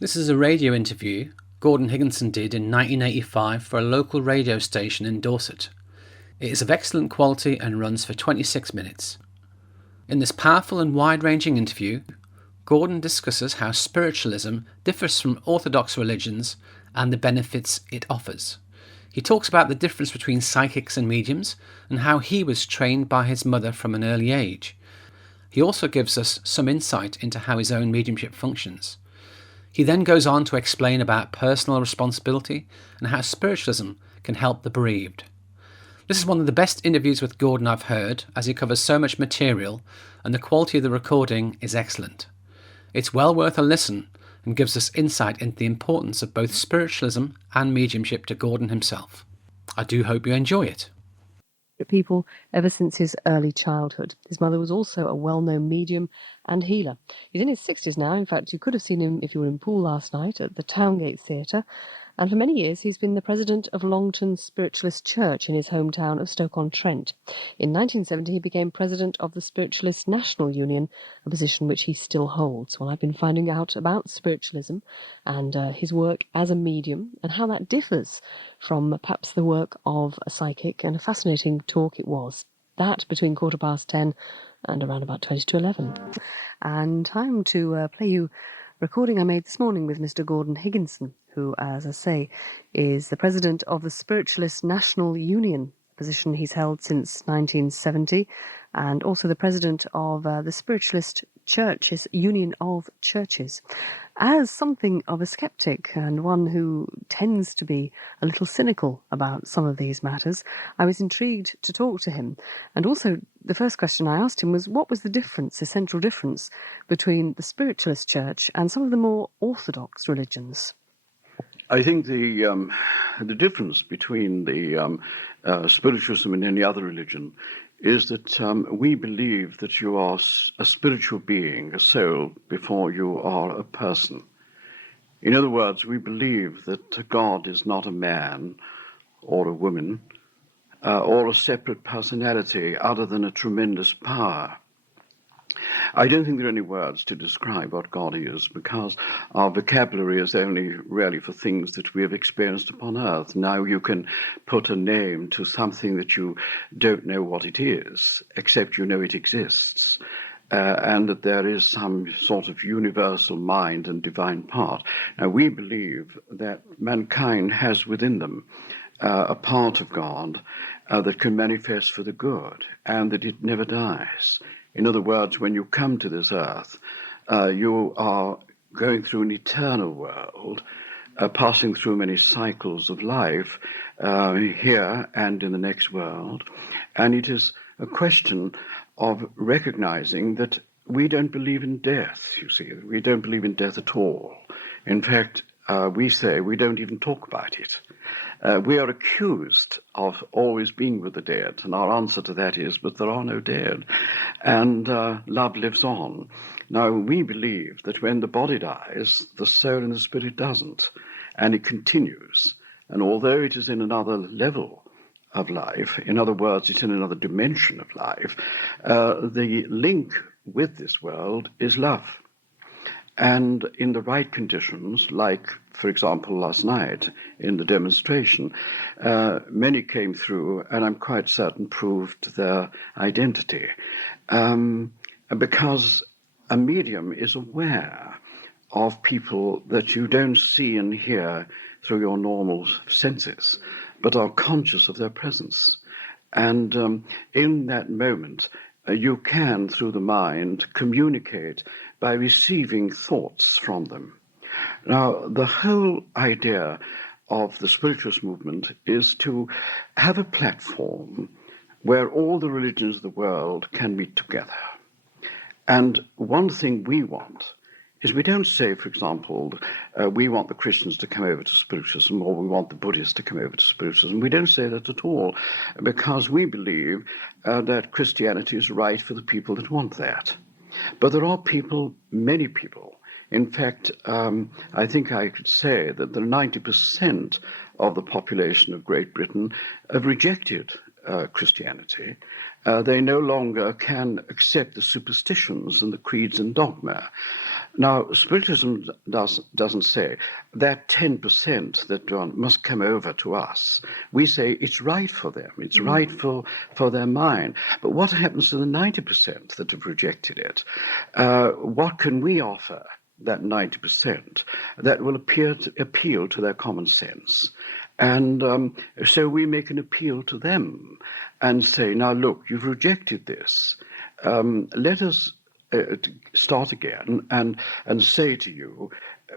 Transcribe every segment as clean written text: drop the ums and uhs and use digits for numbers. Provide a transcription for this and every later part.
This is a radio interview Gordon Higginson did in 1985 for a local radio station in Dorset. It is of excellent quality and runs for 26 minutes. In this powerful and wide-ranging interview, Gordon discusses how spiritualism differs from orthodox religions and the benefits it offers. He talks about the difference between psychics and mediums and how he was trained by his mother from an early age. He also gives us some insight into how his own mediumship functions. He then goes on to explain about personal responsibility and how spiritualism can help the bereaved. This is one of the best interviews with Gordon I've heard, as he covers so much material and the quality of the recording is excellent. It's well worth a listen and gives us insight into the importance of both spiritualism and mediumship to Gordon himself. I do hope you enjoy it. People ever since his early childhood. His mother was also a well-known medium and healer. He's in his 60s now. In fact, you could have seen him if you were in Poole last night at the Towngate Theatre. And for many years, he's been the president of Longton Spiritualist Church in his hometown of Stoke-on-Trent. In 1970, he became president of the Spiritualist National Union, a position which he still holds. Well, I've been finding out about spiritualism and his work as a medium and how that differs from perhaps the work of a psychic, and a fascinating talk it was. That between 10:15 and around about 20 to 11. And time to play you recording I made this morning with Mr. Gordon Higginson, who, as I say, is the president of the Spiritualist National Union, a position he's held since 1970, and also the president of the Spiritualist Churches, Union of Churches. As something of a skeptic and one who tends to be a little cynical about some of these matters, I was intrigued to talk to him. And also, the first question I asked him was, what was the difference, the central difference, between the Spiritualist Church and some of the more orthodox religions? I think the difference between the spiritualism and any other religion is that we believe that you are a spiritual being, a soul, before you are a person. In other words, we believe that God is not a man or a woman or a separate personality other than a tremendous power. I don't think there are any words to describe what God is, because our vocabulary is only really for things that we have experienced upon earth. Now you can put a name to something that you don't know what it is, except you know it exists, and that there is some sort of universal mind and divine part. Now we believe that mankind has within them a part of God that can manifest for the good, and that it never dies. In other words, when you come to this earth, you are going through an eternal world, passing through many cycles of life here and in the next world. And it is a question of recognizing that we don't believe in death, you see. We don't believe in death at all. In fact, we say we don't even talk about it. We are accused of always being with the dead, and our answer to that is, but there are no dead, and love lives on. Now, we believe that when the body dies, the soul and the spirit doesn't, and it continues. And although it is in another level of life, in other words, it's in another dimension of life, the link with this world is love. And in the right conditions, like, for example, last night in the demonstration, many came through, and I'm quite certain proved their identity. Because a medium is aware of people that you don't see and hear through your normal senses, but are conscious of their presence. And in that moment, you can, through the mind, communicate by receiving thoughts from them. Now, the whole idea of the spiritualist movement is to have a platform where all the religions of the world can meet together. And one thing we want is we don't say, for example, we want the Christians to come over to spiritualism, or we want the Buddhists to come over to spiritualism. We don't say that at all, because we believe that Christianity is right for the people that want that. But there are people, many people. In fact, I think I could say that the 90% of the population of Great Britain have rejected Christianity, They no longer can accept the superstitions and the creeds and dogma. Now, Spiritualism doesn't say that 10% that must come over to us. We say it's right for them, it's right for their mind. But what happens to the 90% that have rejected it? What can we offer that 90% that will appeal to their common sense? And so we make an appeal to them and say, now look, you've rejected this. Let us start again and say to you,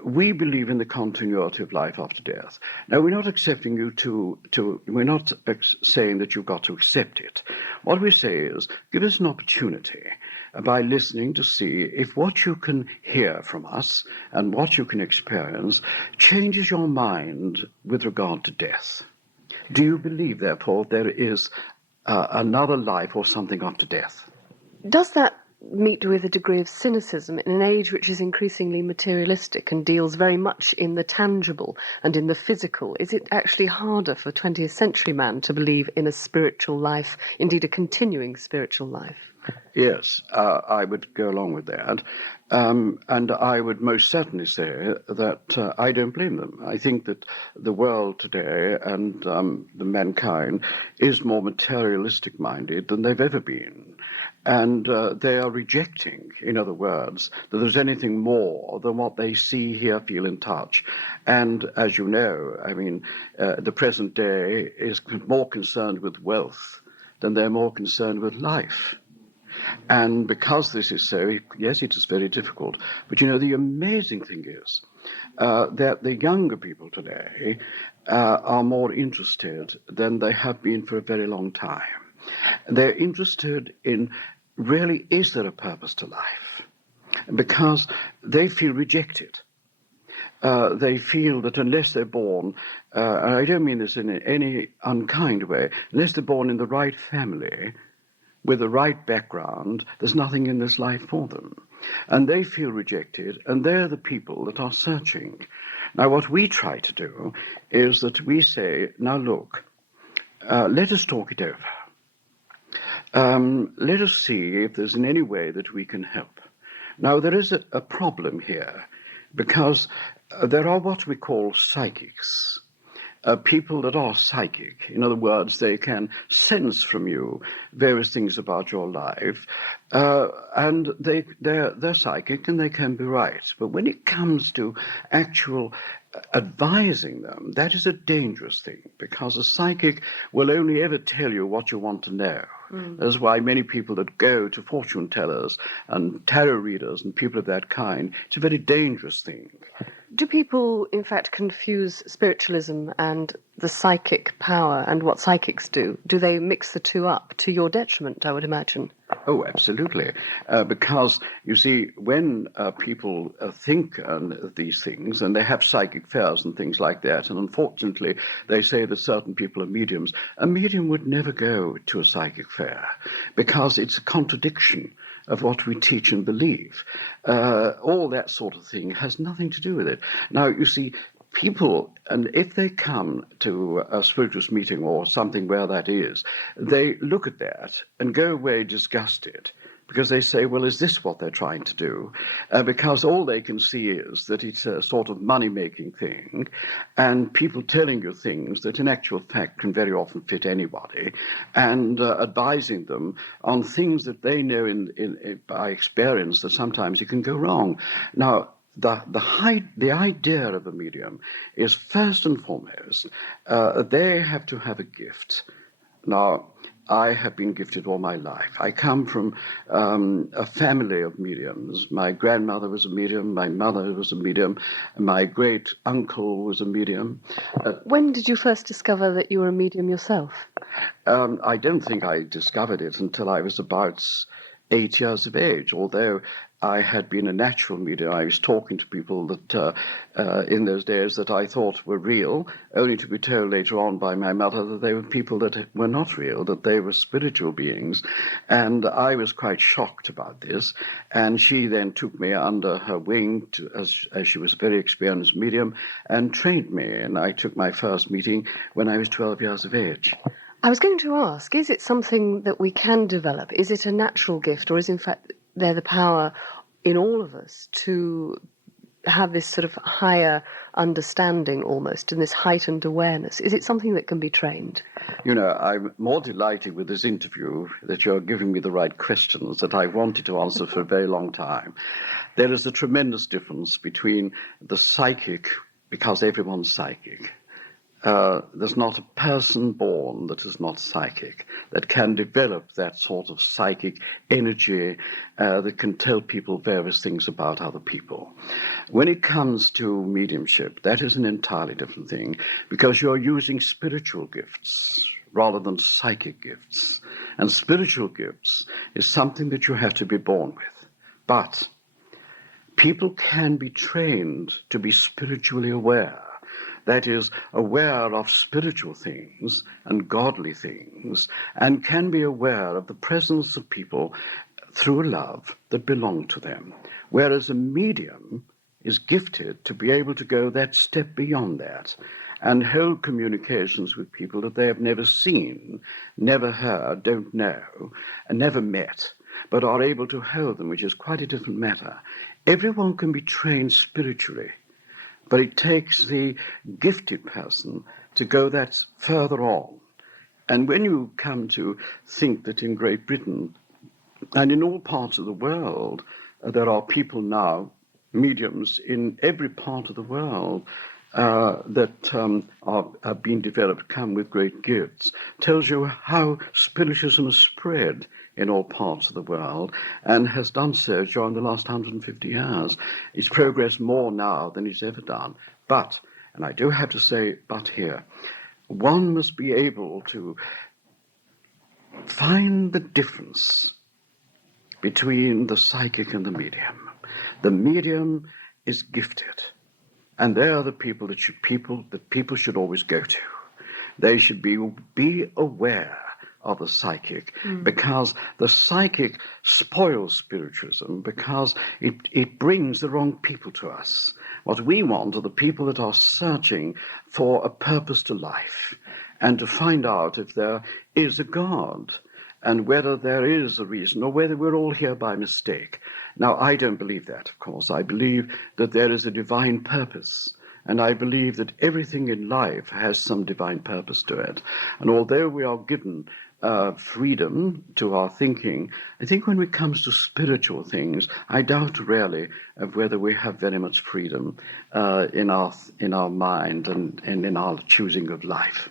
we believe in the continuity of life after death. Now, we're not accepting you we're not saying that you've got to accept it. What we say is, give us an opportunity by listening to see if what you can hear from us and what you can experience changes your mind with regard to death. Do you believe, therefore, there is another life or something after death? Does that meet with a degree of cynicism in an age which is increasingly materialistic and deals very much in the tangible and in the physical? Is it actually harder for a 20th century man to believe in a spiritual life, indeed a continuing spiritual life? Yes, I would go along with that. And I would most certainly say that I don't blame them. I think that the world today and the mankind is more materialistic minded than they've ever been. And they are rejecting, in other words, that there's anything more than what they see, hear, feel, and touch. And as you know, I mean, the present day is more concerned with wealth than they're more concerned with life. And because this is so, yes, it is very difficult. But you know, the amazing thing is that the younger people today are more interested than they have been for a very long time. They're interested in, really, is there a purpose to life? Because they feel rejected. They feel that unless they're born, and I don't mean this in any unkind way, unless they're born in the right family, with the right background, there's nothing in this life for them. And they feel rejected, and they're the people that are searching. Now, what we try to do is that we say, now look, let us talk it over. Let us see if there's in any way that we can help. Now, there is a problem here, because there are what we call psychics. People that are psychic. In other words, they can sense from you various things about your life, and they're psychic and they can be right. But when it comes to actual advising them, that is a dangerous thing, because a psychic will only ever tell you what you want to know. That's why many people that go to fortune tellers and tarot readers and people of that kind, it's a very dangerous thing. Do people, in fact, confuse spiritualism and the psychic power and what psychics do? Do they mix the two up to your detriment, I would imagine? Oh, absolutely. Because, you see, when people think these things, and they have psychic fairs and things like that, and unfortunately they say that certain people are mediums, a medium would never go to a psychic fair because it's a contradiction of what we teach and believe. All that sort of thing has nothing to do with it. Now, you see, people, and if they come to a spiritualist meeting or something where that is, they look at that and go away disgusted, because they say, well, is this what they're trying to do? Because all they can see is that it's a sort of money-making thing, and people telling you things that in actual fact can very often fit anybody, and advising them on things that they know by experience that sometimes it can go wrong. Now, the idea of a medium is, first and foremost, they have to have a gift. Now, I have been gifted all my life. I come from a family of mediums. My grandmother was a medium, my mother was a medium, my great uncle was a medium. When did you first discover that you were a medium yourself? I don't think I discovered it until I was about 8 years of age, although I had been a natural medium. I was talking to people that in those days that I thought were real, only to be told later on by my mother that they were people that were not real, that they were spiritual beings. And I was quite shocked about this. And she then took me under her wing, as she was a very experienced medium, and trained me. And I took my first meeting when I was 12 years of age. I was going to ask, is it something that we can develop? Is it a natural gift, or is in fact there the power in all of us to have this sort of higher understanding almost and this heightened awareness? Is it something that can be trained? You know, I'm more delighted with this interview that you're giving me the right questions that I wanted to answer for a very long time. There is a tremendous difference between the psychic, because everyone's psychic. There's not a person born that is not psychic, that can develop that sort of psychic energy that can tell people various things about other people. When it comes to mediumship, that is an entirely different thing, because you're using spiritual gifts rather than psychic gifts. And spiritual gifts is something that you have to be born with. But people can be trained to be spiritually aware. That is, aware of spiritual things and godly things, and can be aware of the presence of people through love that belong to them. Whereas a medium is gifted to be able to go that step beyond that and hold communications with people that they have never seen, never heard, don't know, and never met, but are able to hold them, which is quite a different matter. Everyone can be trained spiritually, but it takes the gifted person to go that further on. And when you come to think that in Great Britain and in all parts of the world, there are people now, mediums in every part of the world, that are being developed, come with great gifts, tells you how Spiritualism has spread in all parts of the world and has done so during the last 150 years. It's progressed more now than it's ever done. But, and I do have to say but here, one must be able to find the difference between the psychic and the medium. The medium is gifted, and they are the people that people should always go to. They should be aware of the psychic, because the psychic spoils spiritualism, because it brings the wrong people to us. What we want are the people that are searching for a purpose to life and to find out if there is a God and whether there is a reason or whether we're all here by mistake. Now, I don't believe that, of course. I believe that there is a divine purpose, and I believe that everything in life has some divine purpose to it. And although we are given freedom to our thinking, I think when it comes to spiritual things, I doubt really of whether we have very much freedom in our mind and in our choosing of life.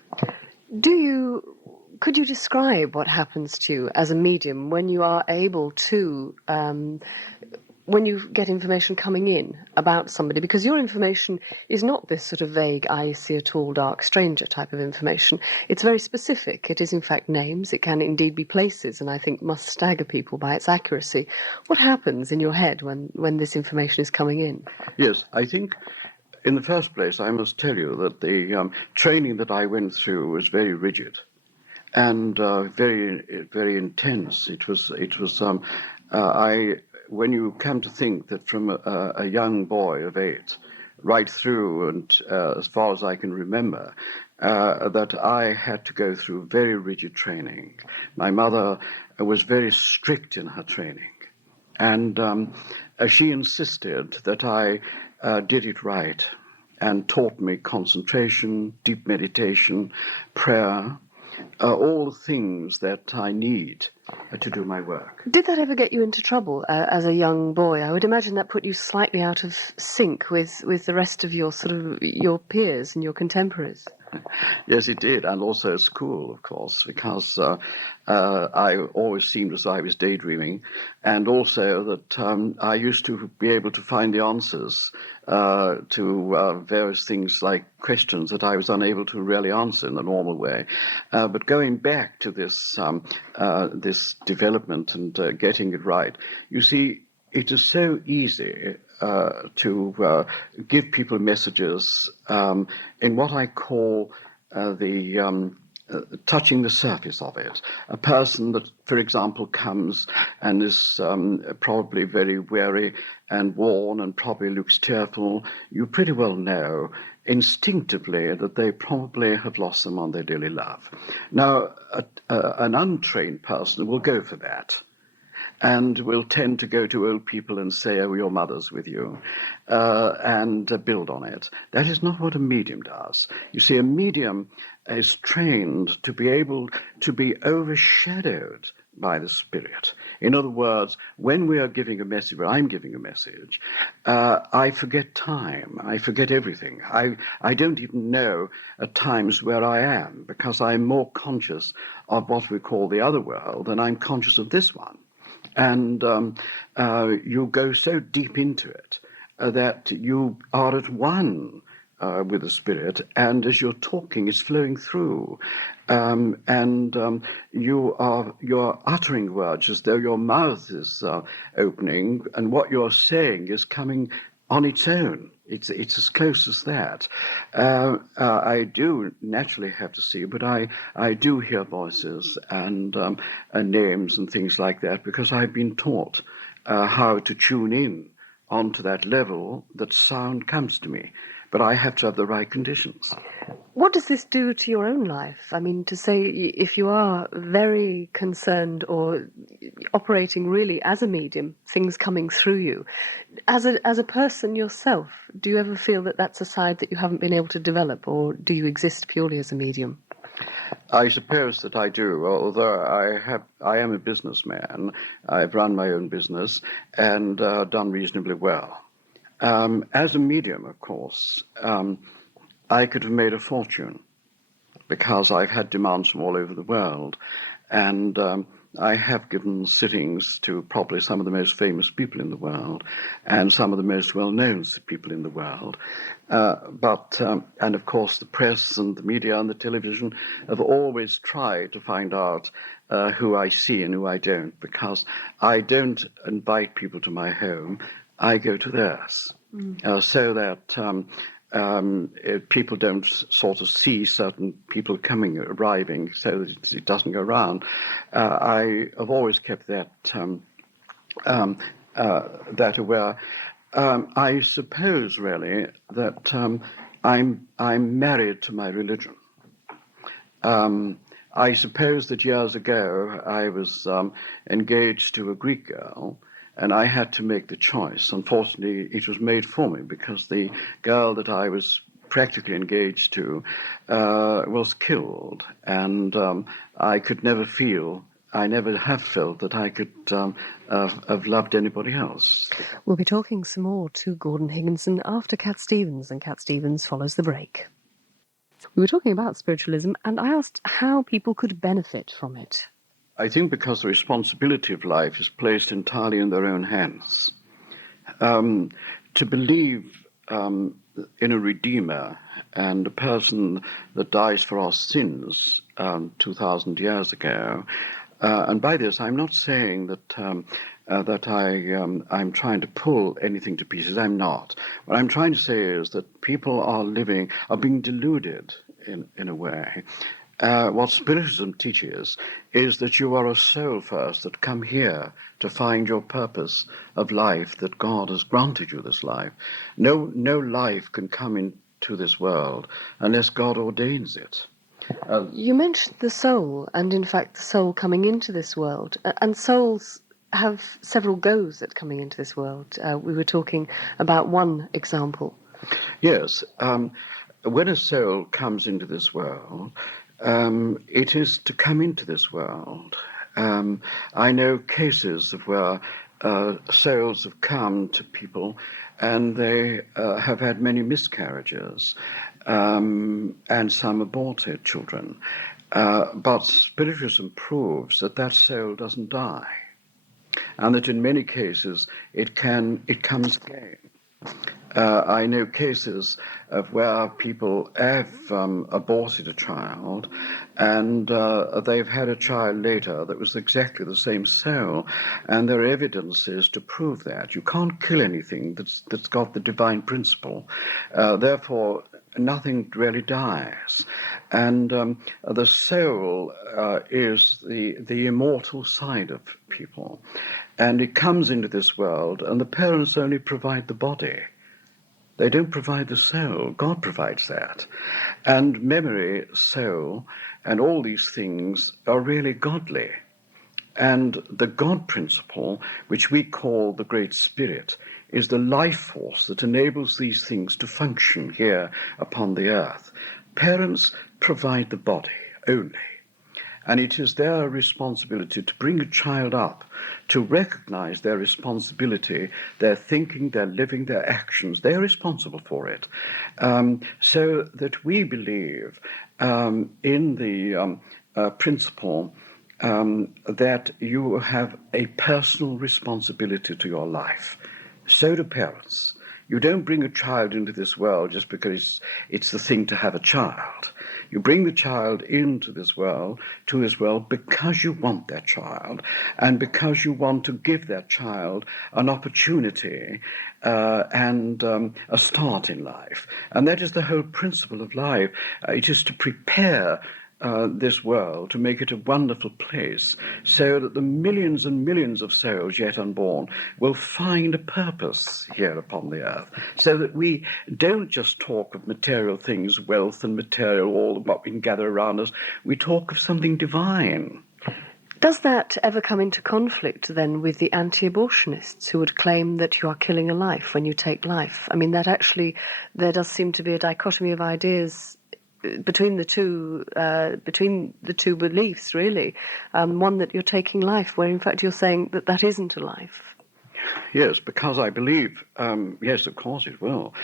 Could you describe what happens to you as a medium when you are able to, when you get information coming in about somebody? Because your information is not this sort of vague, I see a tall, dark stranger type of information. It's very specific. It is, in fact, names. It can indeed be places, and I think must stagger people by its accuracy. What happens in your head when this information is coming in? Yes, I think, in the first place, I must tell you that the training that I went through was very rigid and very, very intense. It was. When you come to think that from a young boy of 8, right through and as far as I can remember, that I had to go through very rigid training. My mother was very strict in her training, and she insisted that I did it right and taught me concentration, deep meditation, prayer, all the things that I need to do my work. Did that ever get you into trouble as a young boy? I would imagine that put you slightly out of sync with the rest of your peers and your contemporaries. Yes, it did, and also at school, of course, because I always seemed as though I was daydreaming, and also that I used to be able to find the answers to various things like questions that I was unable to really answer in the normal way. But going back to this this development and getting it right, you see, it is so easy to give people messages in what I call the touching the surface of it. A person that, for example, comes and is probably very weary and worn and probably looks tearful, you pretty well know instinctively that they probably have lost someone they dearly love. Now, an untrained person will go for that and will tend to go to old people and say, oh, your mother's with you, and build on it. That is not what a medium does. You see, a medium is trained to be able to be overshadowed by the Spirit. In other words, when we are giving a message, when I'm giving a message, I forget time. I forget everything. I don't even know at times where I am, because I'm more conscious of what we call the other world than I'm conscious of this one. And you go so deep into it that you are at one with the Spirit, and as you're talking, it's flowing through, and you are uttering words as though your mouth is opening, and what you're saying is coming on its own. It's as close as that. I do naturally have to see, but I do hear voices and names and things like that, because I've been taught how to tune in onto that level that sound comes to me. But I have to have the right conditions. What does this do to your own life? I mean, to say if you are very concerned or operating really as a medium, things coming through you, as a person yourself, do you ever feel that that's a side that you haven't been able to develop, or do you exist purely as a medium? I suppose that I do, although I am a businessman. I've run my own business and done reasonably well. As a medium, of course, I could have made a fortune, because I've had demands from all over the world, and I have given sittings to probably some of the most famous people in the world and some of the most well-known people in the world. And of course, the press and the media and the television have always tried to find out who I see and who I don't, because I don't invite people to my home. I go to theirs, so that people don't sort of see certain people arriving, so that it doesn't go around. I have always kept that that aware. I suppose really that I'm married to my religion. I suppose that years ago I was engaged to a Greek girl, and I had to make the choice. Unfortunately, it was made for me, because the girl that I was practically engaged to was killed, and I never have felt that I could have loved anybody else. We'll be talking some more to Gordon Higginson after Cat Stevens, and Cat Stevens follows the break. We were talking about spiritualism, and I asked how people could benefit from it. I think because the responsibility of life is placed entirely in their own hands. To believe in a Redeemer and a person that dies for our sins 2,000 years ago, and by this I'm not saying that I'm trying to pull anything to pieces. I'm not. What I'm trying to say is that people are being deluded in a way. What Spiritualism teaches is that you are a soul first, that come here to find your purpose of life, that God has granted you this life. No life can come into this world unless God ordains it. You mentioned the soul, and in fact the soul coming into this world, and souls have several goes at coming into this world. We were talking about one example. Yes. When a soul comes into this world, it is to come into this world. I know cases of where souls have come to people and they have had many miscarriages, and some aborted children. But Spiritualism proves that soul doesn't die, and that in many cases it comes again. I know cases of where people have aborted a child, and they've had a child later that was exactly the same soul, and there are evidences to prove that. You can't kill anything that's got the divine principle. Therefore, nothing really dies. And the soul is the immortal side of people. And it comes into this world, and the parents only provide the body. They don't provide the soul. God provides that. And memory, soul, and all these things are really godly. And the God principle, which we call the Great Spirit, is the life force that enables these things to function here upon the earth. Parents provide the body only. And it is their responsibility to bring a child up, to recognize their responsibility, their thinking, their living, their actions. They're responsible for it. So that we believe in the principle that you have a personal responsibility to your life. So do parents. You don't bring a child into this world just because it's the thing to have a child. You bring the child into this world, to this world, because you want that child, and because you want to give that child an opportunity and a start in life. And that is the whole principle of life. It is to prepare this world, to make it a wonderful place, so that the millions and millions of souls yet unborn will find a purpose here upon the earth, so that we don't just talk of material things, wealth and material, all what we can gather around us. We talk of something divine. Does that ever come into conflict then with the anti-abortionists who would claim that you are killing a life when you take life? I mean, that actually, there does seem to be a dichotomy of ideas between the two beliefs, really. One that you're taking life, where in fact you're saying that that isn't a life. Yes, because I believe, yes, of course it will.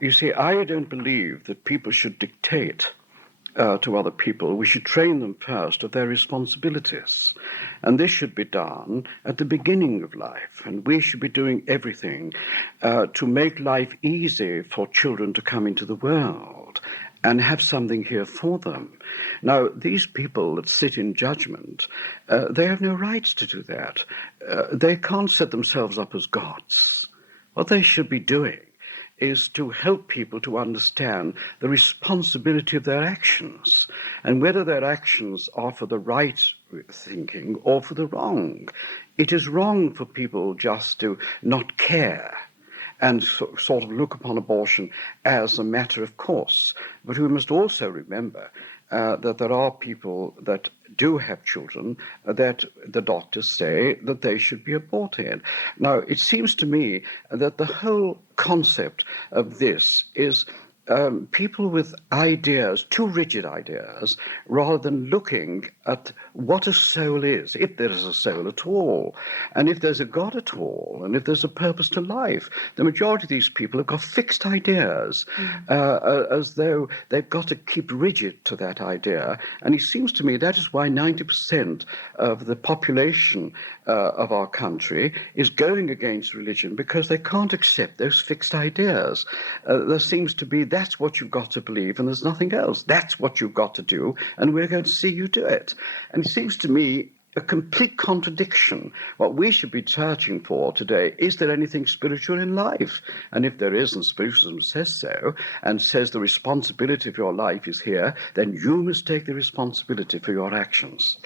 You see, I don't believe that people should dictate to other people. We should train them first of their responsibilities. And this should be done at the beginning of life. And we should be doing everything to make life easy for children to come into the world and have something here for them. Now, these people that sit in judgment, they have no rights to do that. They can't set themselves up as gods. What they should be doing is to help people to understand the responsibility of their actions, and whether their actions are for the right thinking or for the wrong. It is wrong for people just to not care and sort of look upon abortion as a matter of course. But we must also remember that there are people that do have children that the doctors say that they should be aborted. Now, it seems to me that the whole concept of this is people with ideas, too rigid ideas, rather than looking at what a soul is, if there is a soul at all, and if there's a God at all, and if there's a purpose to life. The majority of these people have got fixed ideas, as though they've got to keep rigid to that idea. And it seems to me that is why 90% of the population of our country is going against religion, because they can't accept those fixed ideas. There seems to be, that's what you've got to believe, and there's nothing else. That's what you've got to do, and we're going to see you do it. And it seems to me a complete contradiction. What we should be searching for today, is there anything spiritual in life? And if there is, and Spiritualism says so, and says the responsibility of your life is here, then you must take the responsibility for your actions.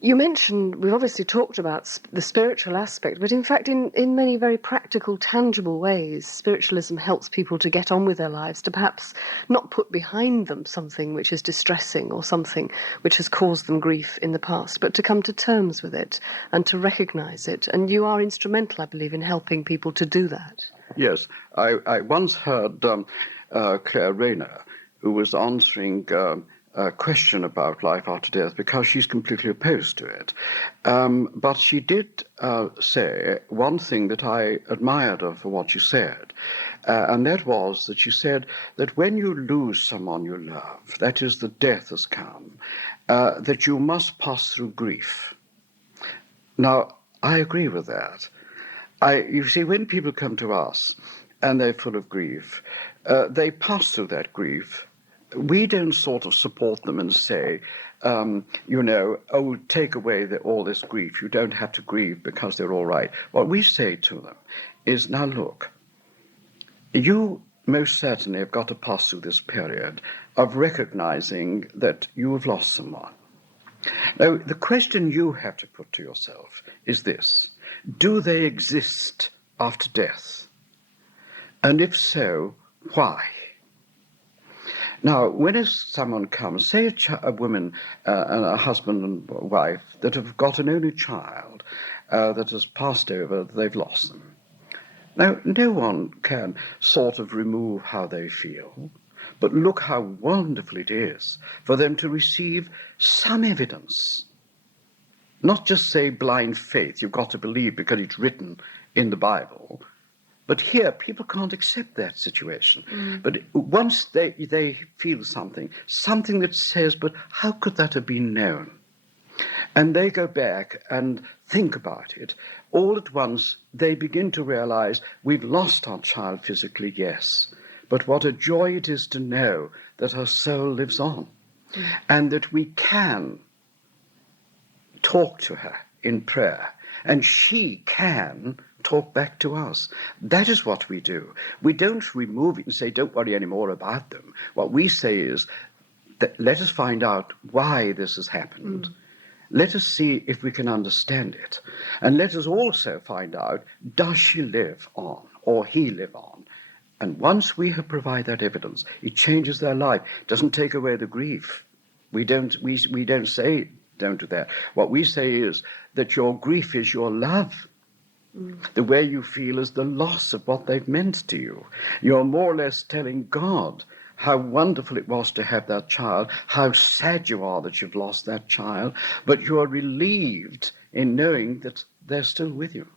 You mentioned, we've obviously talked about the spiritual aspect, but in fact, in many very practical, tangible ways, spiritualism helps people to get on with their lives, to perhaps not put behind them something which is distressing or something which has caused them grief in the past, but to come to terms with it and to recognise it. And you are instrumental, I believe, in helping people to do that. Yes, I once heard Claire Rayner, who was answering a question about life after death, because she's completely opposed to it. But she did say one thing that I admired of what she said, and that was that she said that when you lose someone you love, that is, the death has come, that you must pass through grief. Now, I agree with that. You see, when people come to us and they're full of grief, they pass through that grief. We don't sort of support them and say, take away all this grief. You don't have to grieve because they're all right. What we say to them is, now look, you most certainly have got to pass through this period of recognizing that you have lost someone. Now, the question you have to put to yourself is this: do they exist after death? And if so, why? Now, when someone comes, say a woman and a husband and wife that have got an only child that has passed over, they've lost them. Now, no one can sort of remove how they feel, but look how wonderful it is for them to receive some evidence. Not just say blind faith, you've got to believe because it's written in the Bible. But here, people can't accept that situation. But once they feel something that says, but how could that have been known? And they go back and think about it. All at once, they begin to realize we've lost our child physically, yes, but what a joy it is to know that her soul lives on and that we can talk to her in prayer and she can talk back to us. That is what we do. We don't remove it and say, don't worry anymore about them. What we say is, that let us find out why this has happened. Let us see if we can understand it. And let us also find out, does she live on or he live on? And once we have provided that evidence, it changes their life. It doesn't take away the grief. We don't say don't do that. What we say is that your grief is your love. The way you feel is the loss of what they've meant to you. You're more or less telling God how wonderful it was to have that child, how sad you are that you've lost that child, but you are relieved in knowing that they're still with you.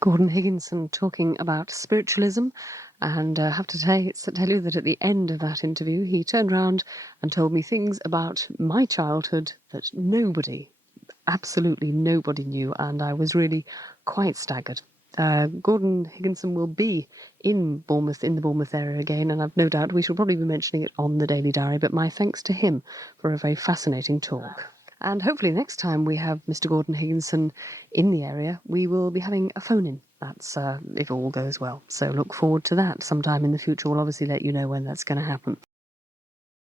Gordon Higginson talking about spiritualism, and I have to tell you that at the end of that interview he turned round and told me things about my childhood that absolutely nobody knew, and I was really quite staggered. Gordon Higginson will be in the Bournemouth area again, and I've no doubt we shall probably be mentioning it on the Daily Diary, but my thanks to him for a very fascinating talk. And hopefully next time we have Mr. Gordon Higginson in the area, we will be having a phone-in. That's if all goes well. So look forward to that sometime in the future. We'll obviously let you know when that's going to happen.